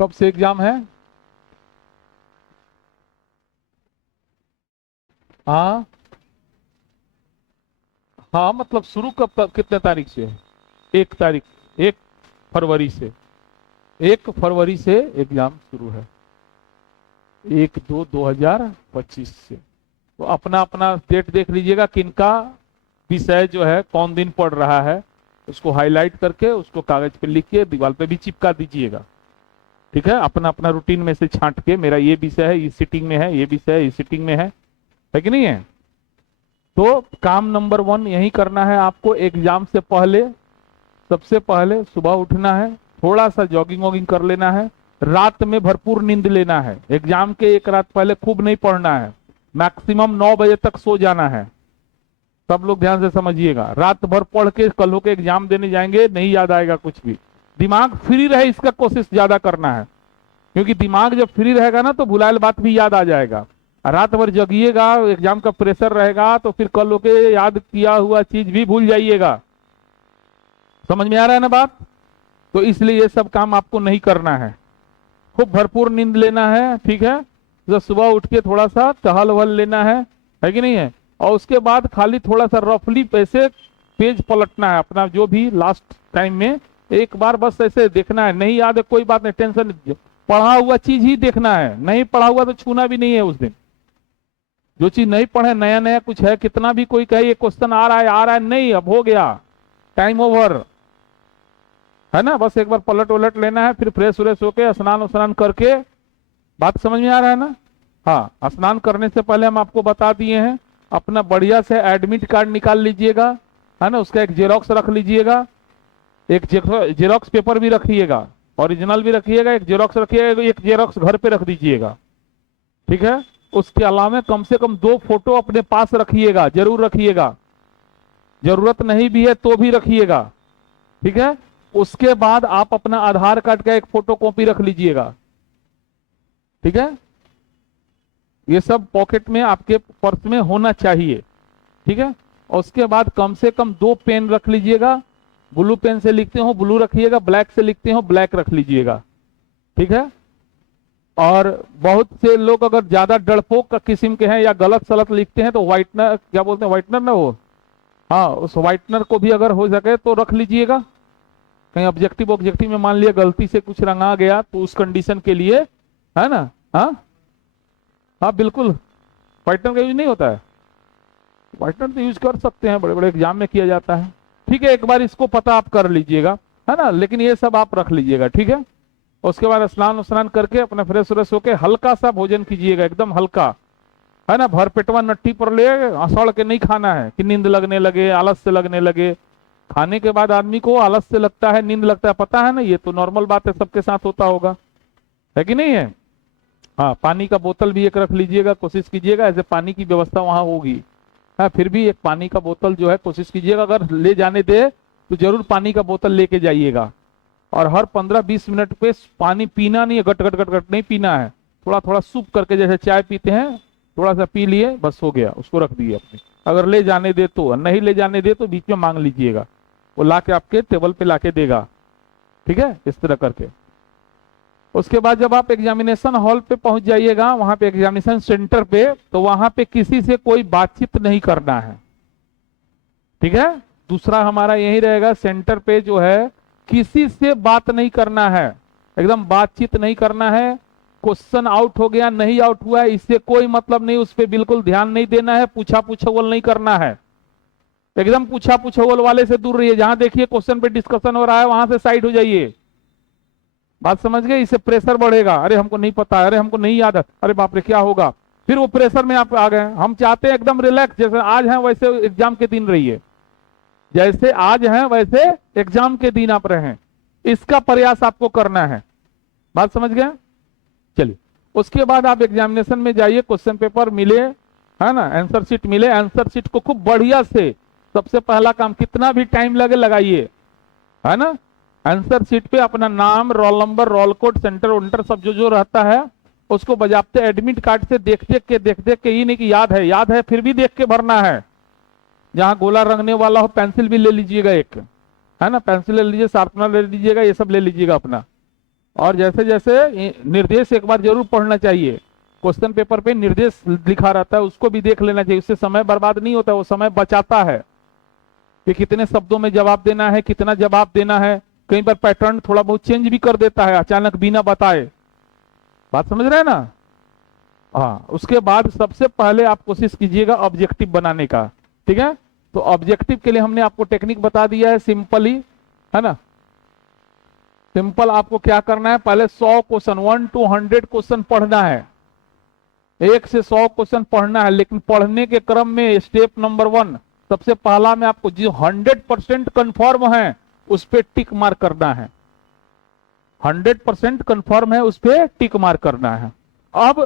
कब से एग्जाम है? हाँ हाँ, मतलब शुरू कब तक, कितने तारीख से? 1 तारीख, 1 फरवरी से। 1 फरवरी से एग्जाम शुरू है, 1/2/2025 से। तो अपना अपना डेट देख लीजिएगा, किनका विषय जो है कौन दिन पढ़ रहा है, उसको हाईलाइट करके उसको कागज पे लिख के दीवार पे भी चिपका दीजिएगा। ठीक है, अपना अपना रूटीन में से छांट के, मेरा ये विषय है इस सीटिंग में है, ये विषय है इस सीटिंग में है कि नहीं है? तो काम नंबर 1 यही करना है आपको एग्जाम से पहले। सबसे पहले सुबह उठना है, थोड़ा सा जॉगिंग वॉगिंग कर लेना है, रात में भरपूर नींद लेना है। एग्जाम के एक रात पहले खूब नहीं पढ़ना है, मैक्सिमम 9 बजे तक सो जाना है। सब लोग ध्यान से समझिएगा, रात भर पढ़ के कल होके एग्जाम देने जाएंगे, नहीं याद आएगा कुछ भी। दिमाग फ्री रहे इसका कोशिश ज्यादा करना है, क्योंकि दिमाग जब फ्री रहेगा ना तो भुलायल बात भी याद आ जाएगा। रात भर जगिएगा, एग्जाम का प्रेशर रहेगा तो फिर कल होके याद किया हुआ चीज भी भूल जाइएगा। समझ में आ रहा है ना बात? तो इसलिए ये सब काम आपको नहीं करना है, खूब भरपूर नींद लेना है। ठीक है, जब सुबह उठ के थोड़ा सा टहल वहल लेना है कि नहीं है? और उसके बाद खाली थोड़ा सा रफली ऐसे पेज पलटना है अपना, जो भी लास्ट टाइम में एक बार बस ऐसे देखना है। नहीं याद है कोई बात नहीं, टेंशन, पढ़ा हुआ चीज ही देखना है, नहीं पढ़ा हुआ तो छूना भी नहीं है उस दिन। जो चीज नहीं पढ़े, नया नया कुछ है, कितना भी कोई कहे ये क्वेश्चन आ रहा है, नहीं, अब हो गया, टाइम ओवर, है ना? बस एक बार पलट उलट लेना है, फिर फ्रेश व्रेश होके स्नान स्नान करके। बात समझ में आ रहा है ना? हाँ, स्नान करने से पहले हम आपको बता दिए हैं, अपना बढ़िया से एडमिट कार्ड निकाल लीजिएगा, है ना? उसका एक जेरोक्स रख लीजिएगा, एक जेरोक्स पेपर भी रखिएगा, ओरिजिनल भी रखिएगा, एक जेरोक्स रखिएगा, एक जेरोक्स घर पे रख दीजिएगा। ठीक है, उसके अलावा कम से कम 2 फोटो अपने पास रखिएगा, जरूर रखिएगा, जरूरत नहीं भी है तो भी रखिएगा। ठीक है, उसके बाद आप अपना आधार कार्ड का एक फोटो कॉपी रख लीजिएगा। ठीक है, ये सब पॉकेट में आपके पर्स में होना चाहिए। ठीक है, और उसके बाद कम से कम 2 पेन रख लीजिएगा, ब्लू पेन से लिखते हो ब्लू रखिएगा, ब्लैक से लिखते हो ब्लैक रख लीजिएगा। ठीक है, और बहुत से लोग अगर ज्यादा डरपोक का किस्म के हैं या गलत सलत लिखते हैं तो व्हाइटनर, क्या बोलते हैं, व्हाइटनर ना वो, हाँ, उस व्हाइटनर को भी अगर हो सके तो रख लीजिएगा। कहीं ऑब्जेक्टिव ऑब्जेक्टिव में मान लिया गलती से कुछ रंगा गया तो उस कंडीशन के लिए, है ना? हाँ हाँ बिल्कुल, व्हाइटनर का यूज नहीं होता है, व्हाइटनर तो यूज कर सकते हैं, बड़े बड़े एग्जाम में किया जाता है। ठीक है, एक बार इसको पता आप कर लीजिएगा, है ना? लेकिन ये सब आप रख लीजिएगा। ठीक है, उसके बाद स्नान स्नान करके अपना फ्रेश व्रेश होके हल्का सा भोजन कीजिएगा, एकदम हल्का, है ना? भर पेटवा नट्टी पर ले सड़ के नहीं खाना है कि नींद लगने लगे, आलस से लगने लगे। खाने के बाद आदमी को आलस से लगता है, नींद लगता है, पता है ना? ये तो नॉर्मल बात है, सबके साथ होता होगा, है कि नहीं है? हाँ, पानी का बोतल भी एक रख लीजिएगा, कोशिश कीजिएगा, ऐसे पानी की व्यवस्था वहां होगी। हाँ, फिर भी एक पानी का बोतल जो है कोशिश कीजिएगा, अगर ले जाने दे तो जरूर पानी का बोतल लेके जाइएगा। और हर 15-20 मिनट पे पानी पीना नहीं है, गट गट गट गट नहीं पीना है, थोड़ा थोड़ा सूप करके, जैसे चाय पीते हैं, थोड़ा सा पी लिए, बस हो गया, उसको रख दिए अपने। अगर ले जाने दे तो, नहीं ले जाने दे तो बीच में मांग लीजिएगा, वो ला के आपके टेबल पे लाके देगा। ठीक है, इस तरह करके। उसके बाद जब आप एग्जामिनेशन हॉल पे पहुंच जाइएगा, वहां पे एग्जामिनेशन सेंटर पे, तो वहां पे किसी से कोई बातचीत नहीं करना है। ठीक है, दूसरा हमारा यही रहेगा, सेंटर पे जो है किसी से बात नहीं करना है, एकदम बातचीत नहीं करना है। क्वेश्चन आउट हो गया, नहीं आउट हुआ है, इससे कोई मतलब नहीं, उस पर बिल्कुल ध्यान नहीं देना है, पूछा पूछोवल नहीं करना है, एकदम पूछा पूछोवल वाले से दूर रहिए। जहां देखिए क्वेश्चन पे डिस्कशन हो रहा है वहां से साइड हो जाइए। बात समझ गए? इससे प्रेशर बढ़ेगा, अरे हमको नहीं पता, अरे हमको नहीं याद है, अरे बाप रे क्या होगा, फिर वो प्रेशर में आप आ गए। हम चाहते हैं एकदम रिलैक्स, जैसे आज हैं वैसे एग्जाम के दिन रहिए, जैसे आज हैं वैसे एग्जाम के दिन आप रहें, इसका प्रयास आपको करना है। बात समझ गए? चलिए, उसके बाद आप एग्जामिनेशन में जाइए, क्वेश्चन पेपर मिले, है ना, आंसर शीट मिले, आंसर शीट को खूब बढ़िया से, सबसे पहला काम, कितना भी टाइम लगे लगाइए, है ना? आंसर शीट पे अपना नाम, roll number, roll code, centre उंटर सब जो जो रहता है उसको बजाते एडमिट कार्ड से देख देख के, ही नहीं कि याद है फिर भी देख के भरना है। जहां गोला रंगने वाला हो पेंसिल भी ले लीजिएगा एक, है ना, पेंसिल ले लीजिए, शार्पनर ले लीजिएगा, ये सब ले लीजिएगा अपना। और जैसे जैसे निर्देश एक बार जरूर पढ़ना चाहिए, क्वेश्चन पेपर पे निर्देश लिखा रहता है, उसको भी देख लेना चाहिए, उससे समय बर्बाद नहीं होता, वो समय बचाता है कि कितने शब्दों में जवाब देना है, कितना जवाब देना है। कई बार पैटर्न थोड़ा बहुत चेंज भी कर देता है अचानक बिना बताए। बात समझ रहे हैं ना? हाँ, उसके बाद सबसे पहले आप कोशिश कीजिएगा ऑब्जेक्टिव बनाने का। ठीक है, तो ऑब्जेक्टिव के लिए हमने आपको टेक्निक बता दिया है सिंपली, है ना। सिंपल आपको क्या करना है, पहले 100 क्वेश्चन 1 to 100 क्वेश्चन पढ़ना है, 1 से 100 क्वेश्चन पढ़ना है। लेकिन पढ़ने के क्रम में स्टेप नंबर 1 सबसे पहला में आपको जो 100% कंफर्म है उस पर टिक मार्क करना है। 100% कंफर्म है उस पर टिक मार्क करना है। अब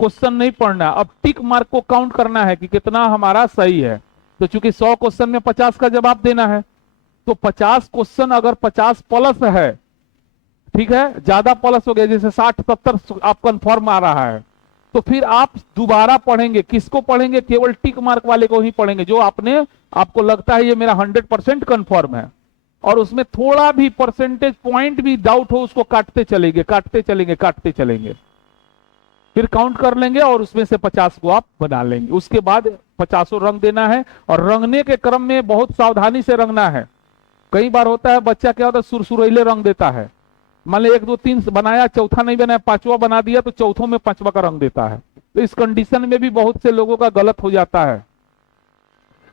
क्वेश्चन नहीं पढ़ना, अब टिक मार्क को काउंट करना है कि कितना हमारा सही है। तो चूंकि 100 क्वेश्चन में 50 का जवाब देना है, तो 50 क्वेश्चन अगर 50 प्लस है, ठीक है, ज्यादा प्लस हो गया, जैसे 60-70 आप कंफर्म आ रहा है, तो फिर आप दोबारा पढ़ेंगे। किसको पढ़ेंगे? केवल टिक मार्क वाले को ही पढ़ेंगे, जो आपको लगता है ये मेरा 100% कंफर्म है। और उसमें थोड़ा भी परसेंटेज पॉइंट भी डाउट हो, उसको काटते चलेंगे, काटते चलेंगे, काटते चलेंगे, फिर काउंट कर लेंगे और उसमें से 50 को आप बना लेंगे। उसके बाद 50 रंग देना है, और रंगने के क्रम में बहुत सावधानी से रंगना है। कई बार होता है बच्चा क्या होता है, सुरसुरैले रंग देता है। मान लो 1 2 3 बनाया, चौथा नहीं बनाया, 5वां बना दिया, तो चौथों में 5वां का रंग देता है। तो इस कंडीशन में भी बहुत से लोगों का गलत हो जाता है।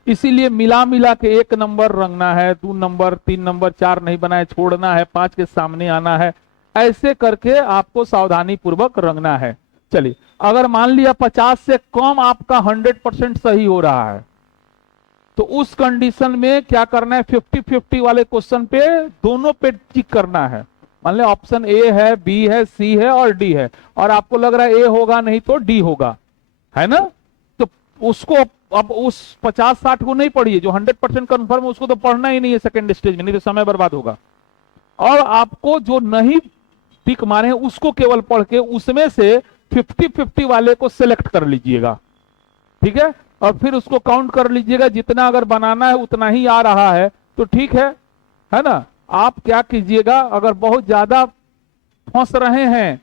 इसीलिए मिला मिला के 1 नंबर रंगना है, 2 नंबर, 3 नंबर, 4 नहीं बनाए छोड़ना है, 5 के सामने आना है। ऐसे करके आपको सावधानी पूर्वक रंगना है। चलिए, अगर मान लिया 50 से कम आपका 100% सही हो रहा है, तो उस कंडीशन में क्या करना है, 50-50 वाले क्वेश्चन पे दोनों पे टिक करना है। मान लो ऑप्शन ए है, बी है, सी है और डी है, और आपको लग रहा है ए होगा नहीं तो डी होगा, है ना। तो उसको अब उस 50-60 को नहीं पढ़िए, जो 100% कंफर्म है उसको तो पढ़ना ही नहीं है सेकंड स्टेज में, नहीं तो समय बर्बाद होगा। और आपको जो नहीं टिक मारे हैं उसको केवल पढ़ के उसमें से 50-50 वाले को सिलेक्ट कर लीजिएगा। ठीक है, और फिर उसको काउंट कर लीजिएगा, जितना अगर बनाना है उतना ही आ रहा है तो ठीक है ना। आप क्या कीजिएगा, अगर बहुत ज्यादा फंस रहे हैं,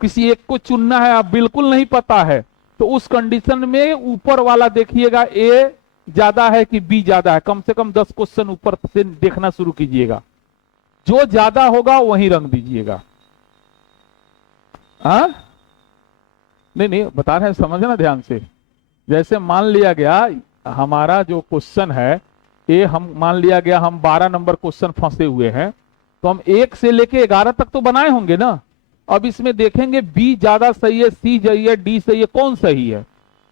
किसी एक को चुनना है, आप बिल्कुल नहीं पता है, तो उस कंडीशन में ऊपर वाला देखिएगा, ए ज्यादा है कि बी ज्यादा है। कम से कम 10 क्वेश्चन ऊपर से देखना शुरू कीजिएगा, जो ज्यादा होगा वहीं रंग दीजिएगा। हाँ, नहीं बता रहे हैं, समझना ध्यान से। जैसे मान लिया गया हमारा जो क्वेश्चन है ए, हम मान लिया गया हम 12 नंबर क्वेश्चन फंसे हुए हैं, तो हम 1 से लेके 11 तक तो बनाए होंगे ना। अब इसमें देखेंगे बी ज्यादा सही है, सी सही है, डी सही है, कौन सही है।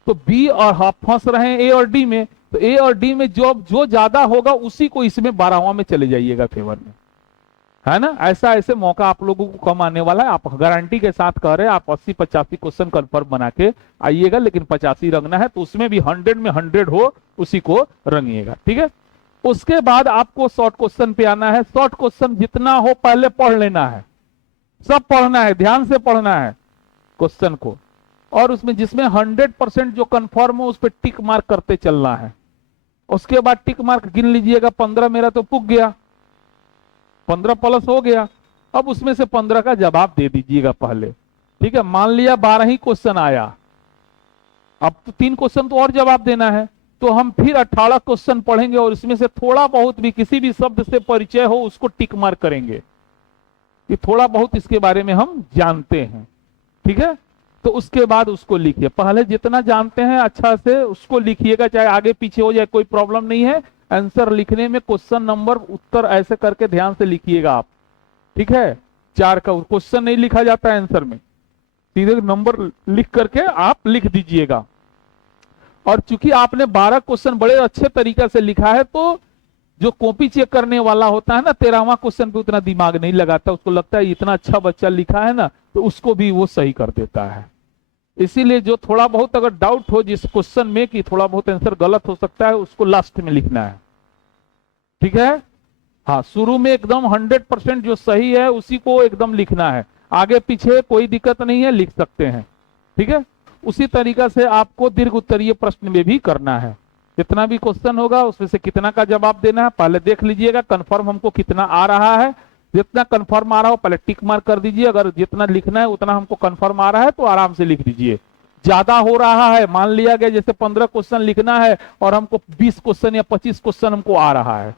तो बी और आप फंस रहे हैं ए और डी में, तो ए और डी में जो ज्यादा होगा उसी को इसमें 12वां में चले जाइएगा फेवर में, है ना। ऐसे मौका आप लोगों को कम आने वाला है। आप गारंटी के साथ कह रहे हैं, आप 80-85 क्वेश्चन कंफर्म बना के आइएगा, लेकिन 85 रंगना है, तो उसमें भी 100 में 100 हो उसी को रंगिएगा। ठीक है, उसके बाद आपको शॉर्ट क्वेश्चन पे आना है। शॉर्ट क्वेश्चन जितना हो पहले पढ़ लेना है, सब पढ़ना है, ध्यान से पढ़ना है क्वेश्चन को, और उसमें जिसमें 100% जो कंफर्म हो उस पर टिक मार्क करते चलना है। उसके बाद टिक मार्क गिन लीजिएगा, 15 मेरा तो पुग गया, 15 प्लस हो गया। अब उसमें से 15 का जवाब दे दीजिएगा पहले। ठीक है, मान लिया 12 ही क्वेश्चन आया, अब तो 3 क्वेश्चन तो और जवाब देना है, तो हम फिर 18 क्वेश्चन पढ़ेंगे और इसमें से थोड़ा बहुत भी किसी भी शब्द से परिचय हो उसको टिक मार्क करेंगे कि थोड़ा बहुत इसके बारे में हम जानते हैं। ठीक है, तो उसके बाद उसको लिखिए, पहले जितना जानते हैं अच्छा से उसको लिखिएगा, चाहे आगे पीछे हो जाए कोई प्रॉब्लम नहीं है। आंसर लिखने में क्वेश्चन नंबर उत्तर ऐसे करके ध्यान से लिखिएगा आप। ठीक है, 4 का क्वेश्चन नहीं लिखा जाता है आंसर में, सीधे नंबर लिख करके आप लिख दीजिएगा। और चूंकि आपने 12 क्वेश्चन बड़े अच्छे तरीके से लिखा है, तो जो कॉपी चेक करने वाला होता है ना, 13वां क्वेश्चन पे उतना दिमाग नहीं लगाता, उसको लगता है इतना अच्छा बच्चा लिखा है ना, तो उसको भी वो सही कर देता है। इसीलिए जो थोड़ा बहुत अगर डाउट हो जिस क्वेश्चन में कि थोड़ा बहुत आंसर गलत हो सकता है, उसको लास्ट में लिखना है। ठीक है, हाँ, शुरू में एकदम 100% जो सही है उसी को एकदम लिखना है, आगे पीछे कोई दिक्कत नहीं है, लिख सकते हैं। ठीक है, उसी तरीका से आपको दीर्घ उत्तरीय प्रश्न में भी करना है। जितना भी क्वेश्चन होगा उसमें से कितना का जवाब देना है पहले देख लीजिएगा, कंफर्म हमको कितना आ रहा है। जितना कंफर्म आ रहा हो पहले टिक मार्क कर दीजिए, अगर जितना लिखना है उतना हमको कंफर्म आ रहा है तो आराम से लिख दीजिए। ज्यादा हो रहा है, मान लिया गया जैसे 15 क्वेश्चन लिखना है और हमको 20 क्वेश्चन या 25 क्वेश्चन हमको आ रहा है,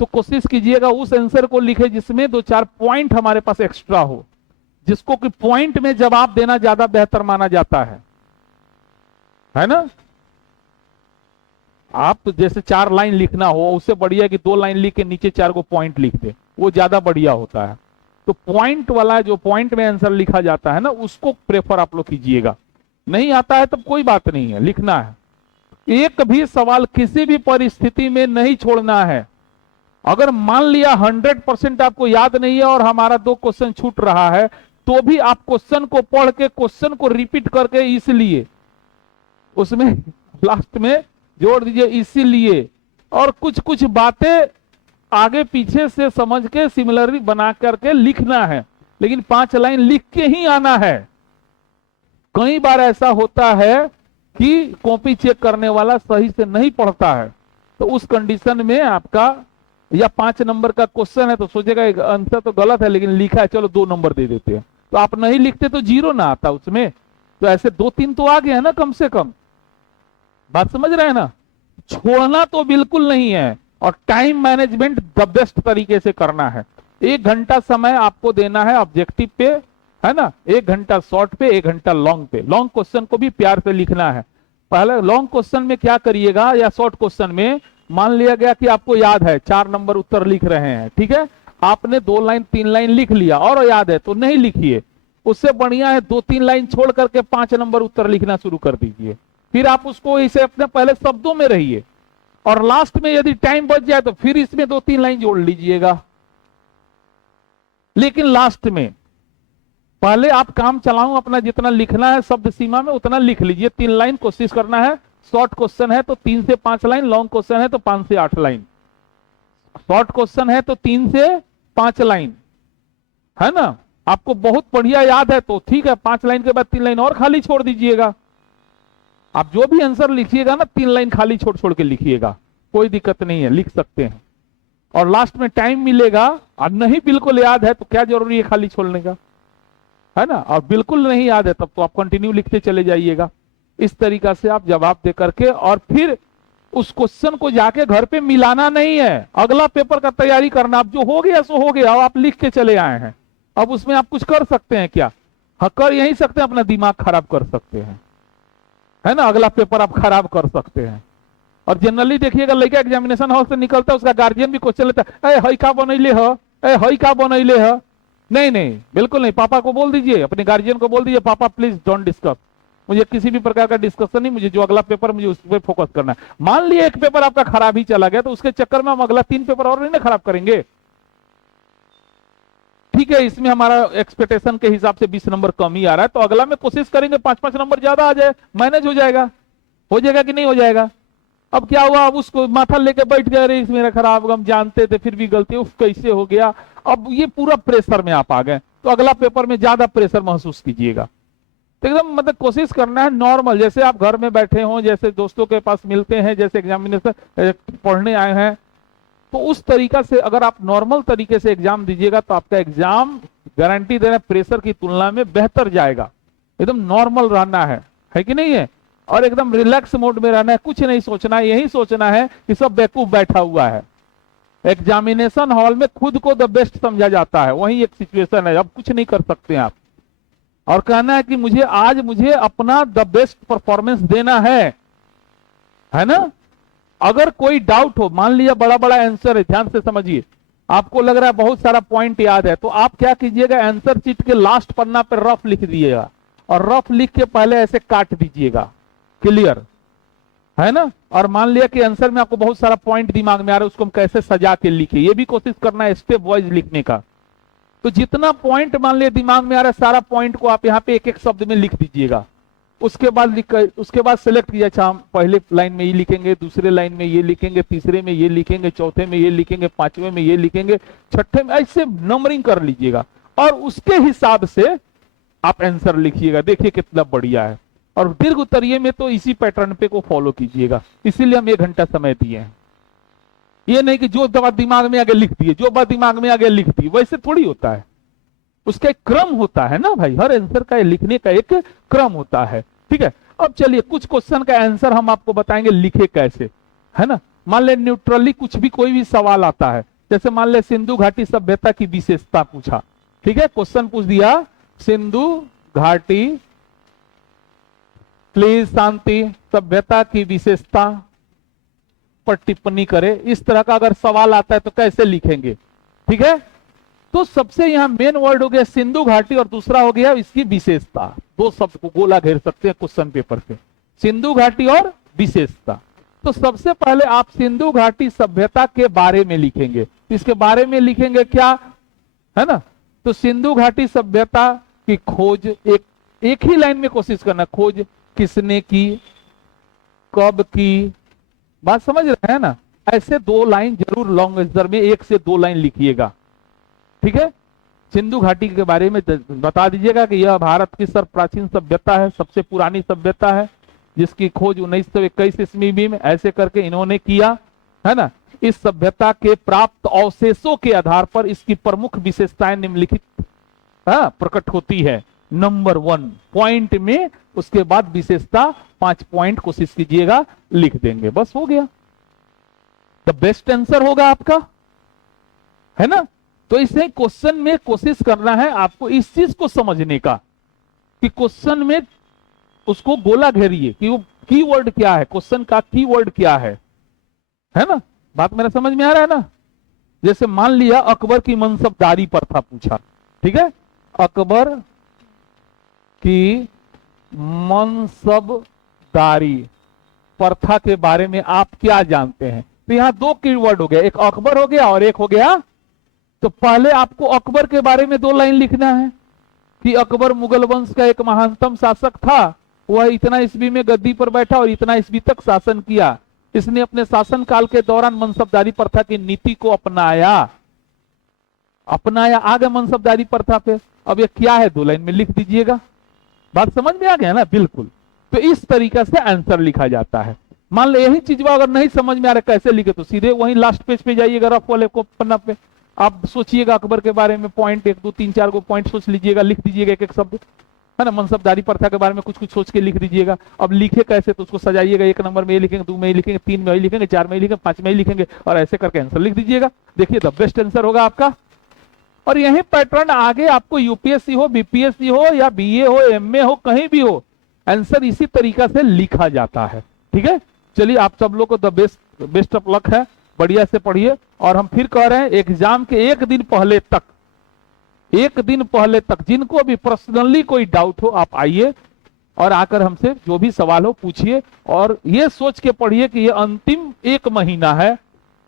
तो कोशिश कीजिएगा उस आंसर को लिखे जिसमें 2-4 पॉइंट हमारे पास एक्स्ट्रा हो, जिसको कि पॉइंट में जवाब देना ज्यादा बेहतर माना जाता है ना। आप जैसे 4 लाइन लिखना हो, उससे बढ़िया कि 2 लाइन लिख के नीचे 4 को पॉइंट लिख दे, वो ज्यादा बढ़िया होता है। तो पॉइंट वाला जो पॉइंट में आंसर लिखा जाता है ना, उसको प्रेफर आप लोग कीजिएगा। नहीं आता है तब कोई बात नहीं है, लिखना है। एक भी सवाल किसी भी परिस्थिति में नहीं छोड़ना है। अगर मान लिया 100% आपको याद नहीं है और हमारा 2 क्वेश्चन छूट रहा है, तो भी आप क्वेश्चन को पढ़ के क्वेश्चन को रिपीट करके इसलिए उसमें लास्ट में जोड़ दीजिए इसीलिए, और कुछ कुछ बातें आगे पीछे से समझ के सिमिलरली बना करके लिखना है, लेकिन 5 लाइन लिख के ही आना है। कई बार ऐसा होता है कि कॉपी चेक करने वाला सही से नहीं पढ़ता है, तो उस कंडीशन में आपका या 5 नंबर का क्वेश्चन है तो सोचेगा आंसर तो गलत है लेकिन लिखा है, चलो 2 नंबर दे देते हैं, तो आप नहीं लिखते तो 0 ना आता उसमें, तो ऐसे 2-3 तो आ गए हैं ना कम से कम। बात समझ रहे हैं ना। छोड़ना तो बिल्कुल नहीं है, और टाइम मैनेजमेंट द बेस्ट तरीके से करना है। 1 घंटा समय आपको देना है ऑब्जेक्टिव पे, है ना, 1 घंटा शॉर्ट पे, 1 घंटा लॉन्ग पे। लॉन्ग क्वेश्चन को भी प्यार से लिखना है। पहले लॉन्ग क्वेश्चन में क्या करिएगा, या शॉर्ट क्वेश्चन में मान लिया गया कि आपको याद है 4 नंबर उत्तर लिख रहे हैं, ठीक है, आपने 2 लाइन 3 लाइन लिख लिया और याद है तो नहीं लिखिए, उससे बढ़िया है 2-3 लाइन छोड़ करके 5 नंबर उत्तर लिखना शुरू कर दीजिए। फिर आप उसको इसे अपने पहले शब्दों में रहिए, और लास्ट में यदि टाइम बच जाए तो फिर इसमें 2-3 लाइन जोड़ लीजिएगा। लेकिन लास्ट में पहले आप काम चलाऊं, अपना जितना लिखना है शब्द सीमा में उतना लिख लीजिए। 3 लाइन कोशिश करना है। शॉर्ट क्वेश्चन है तो 3 से 5 लाइन, लॉन्ग क्वेश्चन है तो 5 से 8 लाइन। शॉर्ट क्वेश्चन है तो 3 से 5 लाइन, है ना। आपको बहुत बढ़िया याद है तो ठीक है, 5 लाइन के बाद 3 लाइन और खाली छोड़ दीजिएगा। आप जो भी आंसर लिखिएगा ना 3 लाइन खाली छोड़ छोड़ के लिखिएगा, कोई दिक्कत नहीं है, लिख सकते हैं। और लास्ट में टाइम मिलेगा, और नहीं बिल्कुल याद है तो क्या जरूरी है खाली छोड़ने का, है ना। और बिल्कुल नहीं याद है तब तो आप कंटिन्यू लिखते चले जाइएगा। इस तरीका से आप जवाब दे करके, और फिर उस क्वेश्चन को जाके घर पे मिलाना नहीं है, अगला पेपर का तैयारी करना। अब जो हो गया सो हो गया, अब आप लिख के चले आए हैं, अब उसमें आप कुछ कर सकते हैं क्या? हाँ, कर यही सकते हैं, अपना दिमाग खराब कर सकते हैं, है ना। अगला पेपर आप खराब कर सकते हैं। और जनरली देखिएगा लड़का एग्जामिनेशन हॉल से निकलता है, उसका गार्जियन भी क्वेश्चन लेता है, हई का बनैले ह, हई का बनैले ह। नहीं नहीं, बिल्कुल नहीं। पापा को बोल दीजिए, अपने गार्जियन को बोल दीजिए, पापा प्लीज डोंट डिस्कस, मुझे किसी भी प्रकार का डिस्कशन नहीं, मुझे जो अगला पेपर मुझे उस पर फोकस करना है। मान लिया एक पेपर आपका खराब ही चला गया, तो उसके चक्कर में हम अगला 3 पेपर और नहीं ना खराब करेंगे। ठीक है, इसमें हमारा एक्सपेक्टेशन के हिसाब से 20 नंबर कम ही आ रहा है, तो अगला में कोशिश करेंगे 5-5 नंबर ज्यादा आ जाए, मैनेज हो जाएगा कि नहीं हो जाएगा। अब क्या हुआ, अब उसको माथा लेके बैठ गए, अरे इसमें मेरा खराब, हम जानते थे फिर भी गलती, उफ कैसे हो गया। अब ये पूरा प्रेशर में आप आ गए, तो अगला पेपर में ज्यादा प्रेशर महसूस कीजिएगा। तो एकदम मतलब कोशिश करना है नॉर्मल, जैसे आप घर में बैठे हों, जैसे दोस्तों के पास मिलते हैं, जैसे एग्जामिनेशन पढ़ने आए हैं, तो उस तरीका से अगर आप नॉर्मल तरीके से एग्जाम दीजिएगा तो आपका एग्जाम गारंटी दे रहे हैं प्रेशर की तुलना में बेहतर जाएगा। एकदम नॉर्मल रहना है कि नहीं है, और एकदम रिलैक्स मोड में रहना है, कुछ नहीं सोचना है। यही सोचना है कि सब बेवकूफ बैठा हुआ है। एग्जामिनेशन हॉल में खुद को द बेस्ट समझा जाता है, वही एक सिचुएशन है, अब कुछ नहीं कर सकते आप। और कहना है कि मुझे अपना द बेस्ट परफॉर्मेंस देना है ना। अगर कोई डाउट हो, मान लिया बड़ा बड़ा आंसर है, ध्यान से समझिए, आपको लग रहा है बहुत सारा पॉइंट याद है, तो आप क्या कीजिएगा, आंसर शीट के लास्ट पन्ना पर रफ लिख दीजिएगा, और रफ लिख के पहले ऐसे काट दीजिएगा, क्लियर है ना। और मान लिया कि आंसर में आपको बहुत सारा पॉइंट दिमाग में आ रहा है, उसको हम कैसे सजा के लिखे, ये भी कोशिश करना है स्टेप वाइज लिखने का। तो जितना पॉइंट मान लिया दिमाग में आ रहा है, सारा पॉइंट को आप यहाँ पे एक एक शब्द में लिख दीजिएगा। उसके बाद सेलेक्ट कीजिए, अच्छा हम पहले लाइन में ये लिखेंगे, दूसरे लाइन में ये लिखेंगे, तीसरे में ये लिखेंगे, चौथे में ये लिखेंगे, 5वें में ये लिखेंगे, 6ठे में, ऐसे नंबरिंग कर लीजिएगा, और उसके हिसाब से आप आंसर लिखिएगा। देखिए कितना बढ़िया है। और दीर्घ उत्तरीय में तो इसी पैटर्न पे को फॉलो कीजिएगा, इसीलिए हम 1 घंटा समय दिए हैं। ये नहीं कि जो बात दिमाग में आगे लिख दिए, जो बात दिमाग में आगे लिख दी, वैसे थोड़ी होता है। उसका एक क्रम होता है ना भाई, हर आंसर का लिखने का एक क्रम होता है। ठीक है, अब चलिए कुछ क्वेश्चन का आंसर हम आपको बताएंगे लिखे कैसे, है ना। मान ले न्यूट्रली कुछ भी कोई भी सवाल आता है, जैसे मान ले सिंधु घाटी सभ्यता की विशेषता पूछा, ठीक है, क्वेश्चन पूछ दिया सिंधु घाटी प्लीज शांति सभ्यता की विशेषता पर टिप्पणी करे, इस तरह का अगर सवाल आता है तो कैसे लिखेंगे। ठीक है, तो सबसे यहां मेन वर्ड हो गया सिंधु घाटी और दूसरा हो गया इसकी विशेषता। दो शब्द को गोला घेर सकते हैं क्वेश्चन पेपर पे, सिंधु घाटी और विशेषता। तो सबसे पहले आप सिंधु घाटी सभ्यता के बारे में लिखेंगे, इसके बारे में लिखेंगे क्या, है ना। तो सिंधु घाटी सभ्यता की खोज, एक ही लाइन में कोशिश करना, खोज किसने की, कब की, बात समझ रहे हैं ना। ऐसे 2 लाइन जरूर लॉन्ग आंसर में 1 से 2 लाइन लिखिएगा। ठीक है, सिंधु घाटी के बारे में बता दीजिएगा कि यह भारत की सर्वप्राचीन सभ्यता है, सबसे पुरानी सभ्यता है, जिसकी खोज 1921 ईस्वी में ऐसे करके इन्होंने किया, है ना। इस सभ्यता के प्राप्त अवशेषों के आधार पर इसकी प्रमुख विशेषताएं निम्नलिखित प्रकट होती है। नंबर 1 पॉइंट में, उसके बाद विशेषता 5 पॉइंट कोशिश कीजिएगा लिख देंगे, बस हो गया। द बेस्ट आंसर होगा आपका, है ना। तो इसे क्वेश्चन में कोशिश करना है आपको इस चीज को समझने का कि क्वेश्चन में उसको गोला घेरिए कि वो कीवर्ड क्या है, क्वेश्चन का कीवर्ड क्या है ना। बात मेरा समझ में आ रहा है ना। जैसे मान लिया अकबर की मनसबदारी प्रथा पूछा, ठीक है, अकबर की मनसबदारी प्रथा के बारे में आप क्या जानते हैं। तो यहां 2 कीवर्ड हो गया, एक अकबर हो गया और एक हो गया, तो पहले आपको अकबर के बारे में 2 लाइन लिखना है कि अकबर मुगल वंश का एक महानतम शासक था, वह इतना ईस्वी में गद्दी पर बैठा और इतना ईस्वी तक शासन किया। इसने अपने शासन काल के दौरान मनसबदारी प्रथा की नीति को अपनाया आगे मनसबदारी प्रथा पे। अब ये क्या है 2 लाइन में लिख दीजिएगा, बात समझ में आ गया ना, बिल्कुल। तो इस तरीका से आंसर लिखा जाता है। मान लो यही चीज अगर नहीं समझ में आ रहा कैसे लिखे, तो सीधे वहीं लास्ट पेज पे जाइएगा, रफ वाले को पन्ना पे, आप सोचिएगा अकबर के बारे में पॉइंट 1 2 3 4 को पॉइंट सोच लीजिएगा, लिख दीजिएगा एक एक शब्द, है ना। मनसबदारी प्रथा के बारे में कुछ कुछ सोच के लिख दीजिएगा। अब लिखे कैसे, तो उसको सजाइएगा, 1 नंबर में ये लिखेंगे, 2 में ये लिखेंगे, 3 में ये लिखेंगे, 4 में ये लिखेंगे, 5 में ये लिखेंगे, और ऐसे करके आंसर लिख दीजिएगा। देखिए द बेस्ट आंसर होगा आपका। और यही पैटर्न आगे आपको यूपीएससी हो, बीपीएससी हो, या बीए हो, एमए हो, कहीं भी हो, आंसर इसी तरीका से लिखा जाता है। ठीक है, चलिए आप सब लोग को द बेस्ट ऑफ लक है, बढ़िया से पढ़िए। और हम फिर कह रहे हैं एग्जाम के 1 दिन पहले तक जिनको भी पर्सनली कोई डाउट हो आप आइए और आकर हमसे जो भी सवाल हो पूछिए। और ये सोच के पढ़िए कि ये अंतिम 1 महीना है,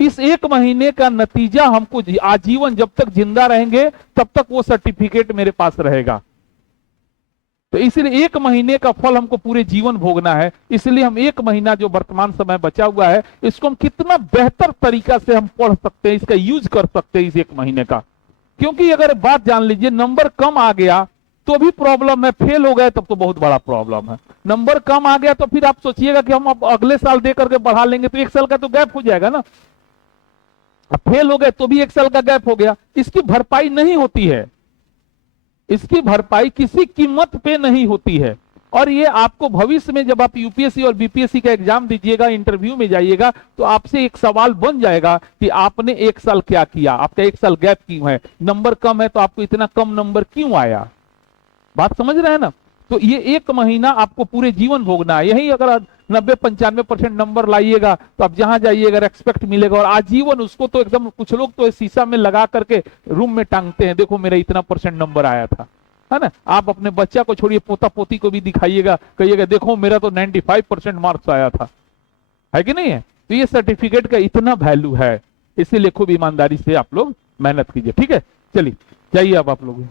इस 1 महीने का नतीजा हमको आजीवन, जब तक जिंदा रहेंगे तब तक वो सर्टिफिकेट मेरे पास रहेगा। तो इसलिए 1 महीने का फल हमको पूरे जीवन भोगना है। इसलिए हम 1 महीना जो वर्तमान समय बचा हुआ है, इसको हम कितना बेहतर तरीका से हम पढ़ सकते हैं, इसका यूज कर सकते हैं इस 1 महीने का। क्योंकि अगर बात जान लीजिए, नंबर कम आ गया तो भी प्रॉब्लम है, फेल हो गए तब तो बहुत बड़ा प्रॉब्लम है। नंबर कम आ गया तो फिर आप सोचिएगा कि हम अब अगले साल दे करके बढ़ा लेंगे, तो 1 साल का तो गैप हो जाएगा ना। अब फेल हो गए तो भी 1 साल का गैप हो गया, इसकी भरपाई नहीं होती है, इसकी भरपाई किसी कीमत पे नहीं होती है। और ये आपको भविष्य में जब आप यूपीएससी और बीपीएससी का एग्जाम दीजिएगा, इंटरव्यू में जाइएगा, तो आपसे एक सवाल बन जाएगा कि आपने 1 साल क्या किया, आपका 1 साल गैप क्यों है, नंबर कम है तो आपको इतना कम नंबर क्यों आया। बात समझ रहे हैं ना। तो ये 1 महीना आपको पूरे जीवन भोगना है। यही अगर 90-95% नंबर लाइएगा तो आप जहां जाइएगा रेस्पेक्ट मिलेगा, और आजीवन उसको तो एकदम, कुछ लोग तो शीशा में लगा करके रूम में टांगते हैं, देखो मेरा इतना % नंबर आया था, है ना। आप अपने बच्चा को छोड़िए, पोता पोती को भी दिखाइएगा, कहिएगा देखो मेरा तो 95% मार्क्स आया था, है कि नहीं है। तो ये सर्टिफिकेट का इतना वैल्यू है, इसीलिए खूब ईमानदारी से आप लोग मेहनत कीजिए। ठीक है, चलिए जाइए अब आप लोग।